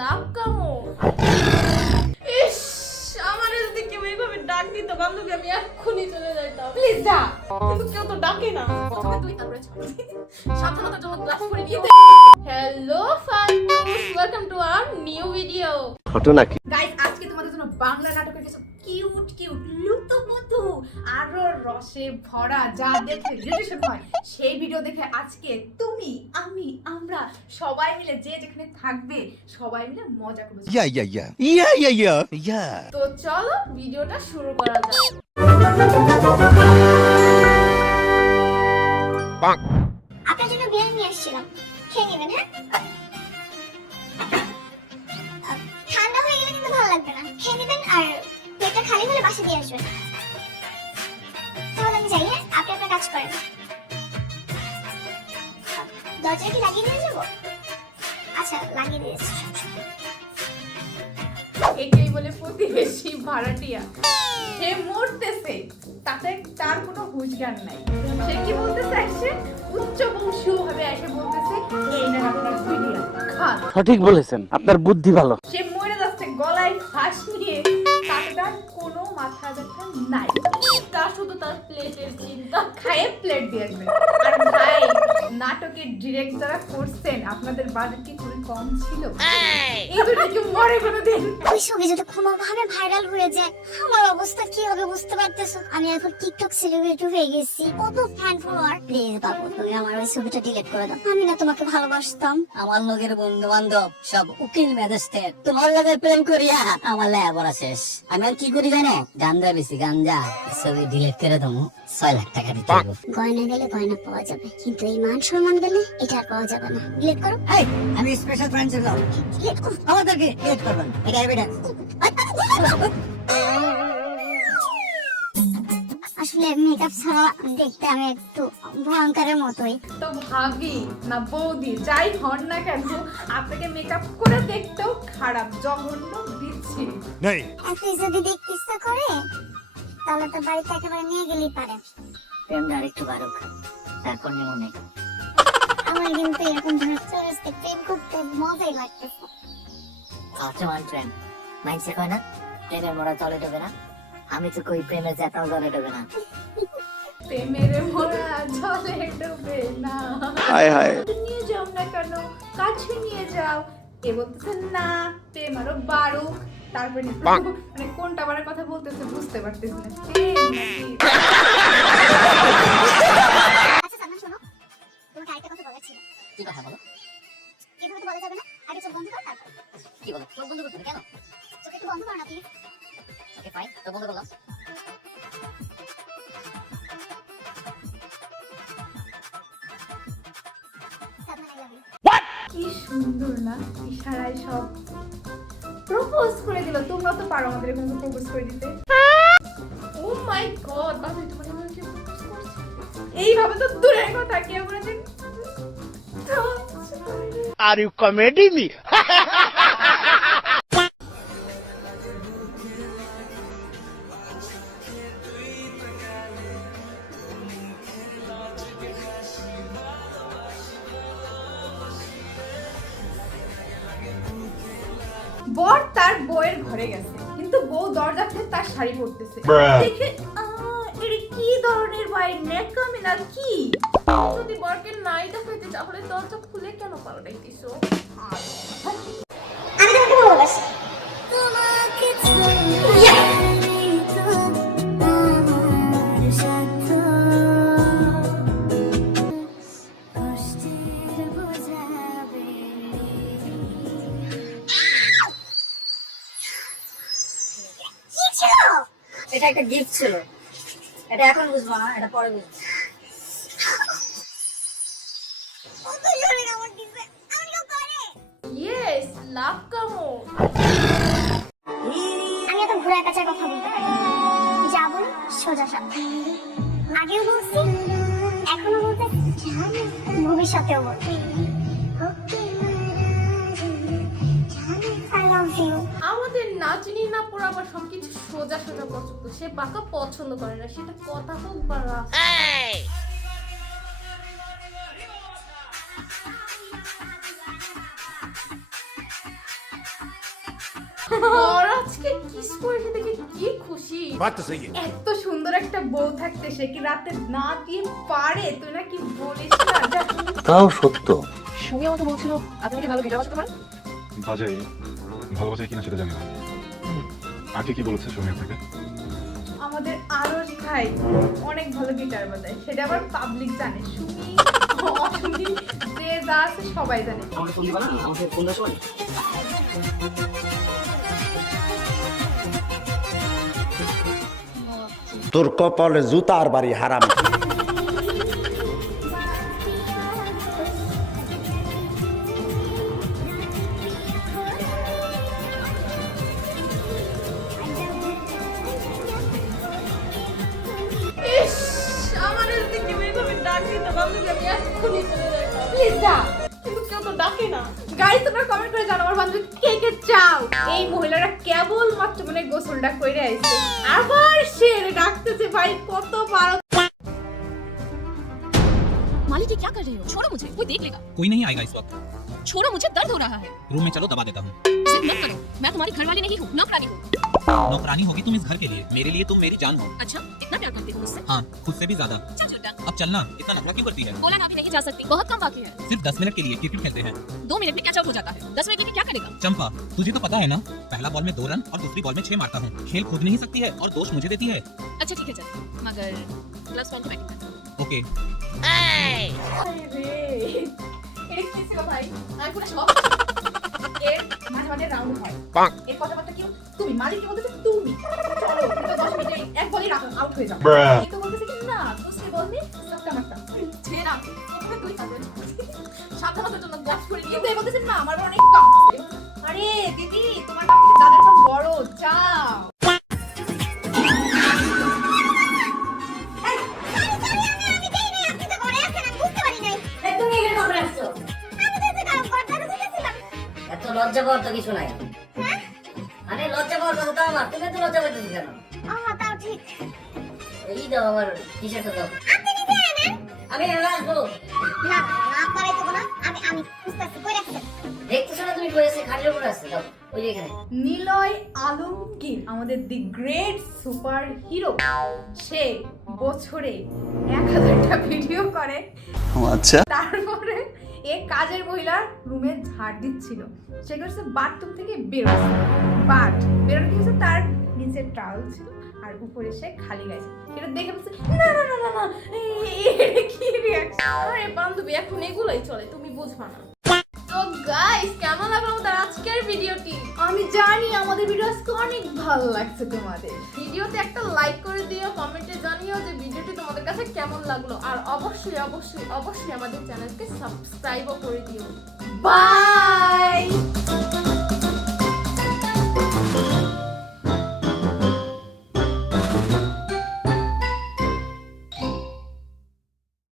লাভ কামো। ইস, আমার যদি কেউ এইভাবে ডাক দিত বান্ধবী, আমি এক্ষুনি চলে যাইতাম। প্লিজ যা। কিন্তু কেউ তো ডাকে না। প্রথমে তুই, তারপরে সাবধানতার জন্য গ্লাস পরে নিয়ে। Hello Funtoosh, welcome to our new video. ঘটনা কি? গাইস, আজকে তোমাদের জন্য বাংলা নাটকের কিছু কিউট লুতুপুতু আরো রসে ভরা যা দেখে রিলেশন হয় সেই ভিডিও দেখে আজকে তুমি, আমি, আমরা সবাই মিলে যে যেখানে থাকবে সবাই মিলে মজা করব। তো চলো ভিডিওটা শুরু করা যাক। আপনার জন্য বিরিয়ানি নিয়ে আসছিলাম, খেয়ে নেবেন। হ্যাঁ, ঠান্ডা হয়ে গেলে কিন্তু ভালো লাগবে না, খেয়ে নেবেন আর পেটটা খালি হলে বাসা দিয়ে আসবেন। তাহলে আমি যাই। হ্যাঁ, আপনি আপনার কাজ করেন। দরজা কি লাগিয়ে দিয়ে যাবো? আচ্ছা, লাগিয়ে দিয়েছি। একেই বলে প্রতিবেশী ভাড়াটিয়া। সে মরতেছে, তাতে তার কোনো হুঁশ জ্ঞান নাই। সে কি বলতেছে, এসে উচ্চ বংশীয় ভাবে এসে বলতেছে এই না আপনার ভিডিও খান। সঠিক বলেছেন, আপনার বুদ্ধি ভালো। সে মরে যাচ্ছে গলায় ফাঁস নিয়ে, তাতে তার কোনো মাথা ব্যথা নাই। তার শুধু তার প্লেটের চিন্তা, খায়ে প্লেট দিয়ে আসবে। আর ভাই, নাটকের ডিরেক্ট যারা করছেন আপনাদের বাজেট কি খুবই কম ছিল? এই দুটো কি মরে কোনোদিন? ওই ছবি যদি কোনোভাবে ভাইরাল হয়ে যায়, আমার অবস্থা কি হবে বুঝতে পারতেছো? আমি এখন টিকটক সেলিব্রিটি হয়ে গেছি, কত ফ্যান ফলোয়ার। প্লিজ বাবু, তুমি আমার ওই ছবিটা ডিলিট করে দাও। আমি না তোমাকে ভালোবাসতাম। আমার লগের বন্ধু বান্ধব সব উকিল ম্যাজিস্ট্রেট, তোমার লগে প্রেম করিয়া আমার লেখাপড়া শেষ। আমি আর কি করি জানো? গাঞ্জা বেশি গাঞ্জা। ছবি ডিলিট করে দেবো, 6 লাখ টাকা দিতে হবে। গয়না গেলে গয়না পাওয়া যাবে, কিন্তু এই মান সম্মান গেলে এটা আর পাওয়া যাবে না। ডিলিট করো। এই, আমি স্পেশাল ব্রাঞ্চ এর লোক, ডিলিট করো। আমাদেরকে ডিলিট করবেন, এটা এভিডেন্স। আসলে মেকআপ ছাড়া দেখতে আমি একটু ভয়ঙ্করের মতোই। তো ভাবি না বৌদি যাই হন না কেন, আপনাকে মেকআপ করে দেখতেও খারাপ, জঘন্য, বিচ্ছিরি। আপনি যদি দেখতে ইচ্ছা করে তাহলে তো বাড়িতে একেবারে নিয়ে গেলেই পারে। প্রেমটা একটু বাড়ুক, তারপর নিয়ে মনে। আমার কিন্তু এরকম ধরনের চরিত্রে প্রেম করতে মজাই লাগতেছে। সবচেয়ে ট্রেন মাইন্ডসে কয় না, ট্রেনের মোড়া চলে দেবে না। আমি তো কই প্রেমের জেতাও জলে দেবে না। প্রেমের মোড়া জলে ডুবে না। হায় হায়। নিয়ে যাও না কেন, কাছে নিয়ে যাও। এ বলতেছে না, প্রেম আরো বাড়ুক, তারপরে মানে কোনটা বারের কথা বলতেছে বুঝতে পারতেছি না। আচ্ছা সামনে শোনো, তোমাকে আরেকটা কথা বলার ছিল। কি কথা বলো? এভাবে তো বলা যাবে না, আগে চোখ বন্ধ করো তারপর। কি বলো? চোখ বন্ধ করতে হবে কেন? চোখ একটু বন্ধ করো না প্লিজ। ওকে ফাইন, তো বন্ধ করলাম। সাবধানে যাবে। কি সুন্দর না, ইশারায় সব প্রপোজ করে দিল। তোমরা তো পারো আমাদের এরকম প্রপোজ করে দিতে। ও মাই গড, বাবা তোমার এভাবে কেউ প্রপোজ করছে? এইভাবে তো দূরের কথা, কেউ করেছে। Are you comedy me? বর তার বউয়ের ঘরে গেছে, কিন্তু বউ দরজা খুলে তার শাড়ি পরতেছে। দেখে এটা কি ধরনের ভাই, নেকামি না কি? যদি বরকে নাই দেখাইতে তাহলে দরজা খুলে কেন পাল্টাইতেছো? আমি তোমাকে ভালোবাসি। তোমাকে ছাড়া তো আমার সাথে কষ্টের বোঝাবে। কি ছিল? এটা একটা গিফট ছিল, এটা এখন বুঝবো না, এটা পরে বুঝবো। কত জোরে আমার দিছে, আমি কেউ করে। ইয়েস, লাভ কামো। আমি এত ঘোড়া কাচার কথা বলতে পারি, যা বলি সোজা সাপটা। আগেও বলছি, এখনো বলতে, ভবিষ্যতেও বলছি। I love you. আমাদের না চিনি না পড়া আবার সবকিছু সোজা সোজা পছন্দ, সে বাঁকা পছন্দ করে না, সেটা কথা হোক বা রাস্তা। বর আজকে কিস করেছে দেখে কি খুশি। এত সুন্দর একটা বউ থাকতে সে কি রাতে না দিয়ে পারে? তুই না কি বলিস না? যা। তাও সত্য। সুমি আমাকে বলছিল আপনি কি ভালো ভিডিও বানাতে পারেন। বাজাই ভালোবাসায় কিনা সেটা জানি না। আগে কি বলেছে সুমি থেকে? আমাদের আরশ ভাই অনেক ভালো গিটার বাজায়, সেটা আবার পাবলিক জানে। সুমি অসুমি যে যা আছে সবাই জানে। আমাকে ফোন দিবা না, আমাকে ফোন দেওয়ার সময়। তোর কপালে জুতার বাড়ি হারাম। ইস, আমার যদি কেউ এভাবে ডাক দিত বান্ধবী, আমি এক্ষুনি চলে যেতাম। প্লিজ যা। কিন্তু কেউ তো ডাকে না। গাইস, তোমরা কমেন্ট করে জানাও আমার বান্ধবী কে কে চাও। এই মহিলারা কেবল মাত্র মানে গোসলটা কইরে আইছে, আবার সে ডাকতেছে। ভাই কত বার। मालिक ये क्या कर रहे हो? छोड़ो मुझे, कोई देख लेगा। कोई नहीं आएगा इस वक्त। छोड़ो मुझे, दर्द हो रहा है। रूम में चलो दबा देता हूँ। जिद मत करो, मैं तुम्हारी घरवाली नहीं हूँ, नौकरानी हूँ। नौकरानी होगी तुम इस घर के लिए, मेरे लिए तुम मेरी जान हो। अच्छा, इतना प्यार करते हो मुझसे? हाँ, खुद से भी ज्यादा। चल झूठा। अब चलना, इतना नखरा क्यों करती है? बोला ना अभी नहीं जा सकती, बहुत कम बाकी है। सिर्फ 10 मिनट के लिए क्रिकेट खेलते हैं। 2 मिनट में कैच आउट हो जाता है। 10 मिनट में क्या करेगा? चंपा, तुझे तो पता है ना, पहला बॉल में 2 रन और दूसरी बॉल में 6 मारता हूँ। खेल खुद नहीं सकती है और दोष मुझे देती है। अच्छा ठीक है चल, मगर ग्लव्स पहन के बैटिंग कर। ओके। রে এটা কি ছিল ভাই? আমি পুরো শক। এর মাঝে মাঝে রাউন্ড হয়। এর কথাবার্তা কি? তুমি মালিক কি বলতেছে? তুমি চলো, এটা 10 মিনিটে এক বলই রাখো, আউট হয়ে যাও। এই তো বলতেছে কি না, দুসরে বল মে সবটা মারতা। ছেড়ে না, প্রথমে তুই থাকবে। সাবধানতার জন্য গ্লাভস পরে নিয়ে এই বলতেছে না, আমার অনেক কাম আছে। আরে দিদি, তোমার কাছ থেকে দাদার কাম বড়, যাও। এত লজ্জা পাওয়ার তো কিছু নাই। আরে লজ্জা পাওয়ার কথা তো আমার, তুমি তো লজ্জা পাইতেছো কেন? তাও ঠিক। এই দাও আমার টি-শার্টটা দাও। আমি আসবো। না না পারাই তো না, আমি বুঝতেছি কই রাখছেন। দেখতেছো না তুমি কই আছে? খাটের উপরে আছে, দাও ওই যে এখানে। নিলয় আলমগীর আমাদের দি গ্রেট সুপার হিরো, সে বছরে 1000টা ভিডিও করে। আচ্ছা, তারপরে এই কাজের মহিলা রুমে ঝাড় দিচ্ছিল, সে করছে বাথরুম থেকে বেরোচ্ছে। বাট বেরোনো কিছু তার নিচে টাওয়েল ছিল আর উপরে সে খালি গাইছে। এটা দেখে বলছে না না না না না, এটা কি রিঅ্যাকশন? আরে বান্ধবী, এখন এগুলোই চলে, তুমি বুঝবা না। তো গাইস, কেমন লাগলো আমাদের আজকের ভিডিওটি? আমি জানি আমাদের ভিডিও আজকে অনেক ভালো লাগছে তোমাদের। ভিডিওতে একটা লাইক করে দিও, কমেন্টে জানিও যে ভিডিওটি তোমাদের কাছে কেমন লাগলো, আর অবশ্যই অবশ্যই অবশ্যই আমাদের চ্যানেলকে সাবস্ক্রাইবও করে দিও। বাই।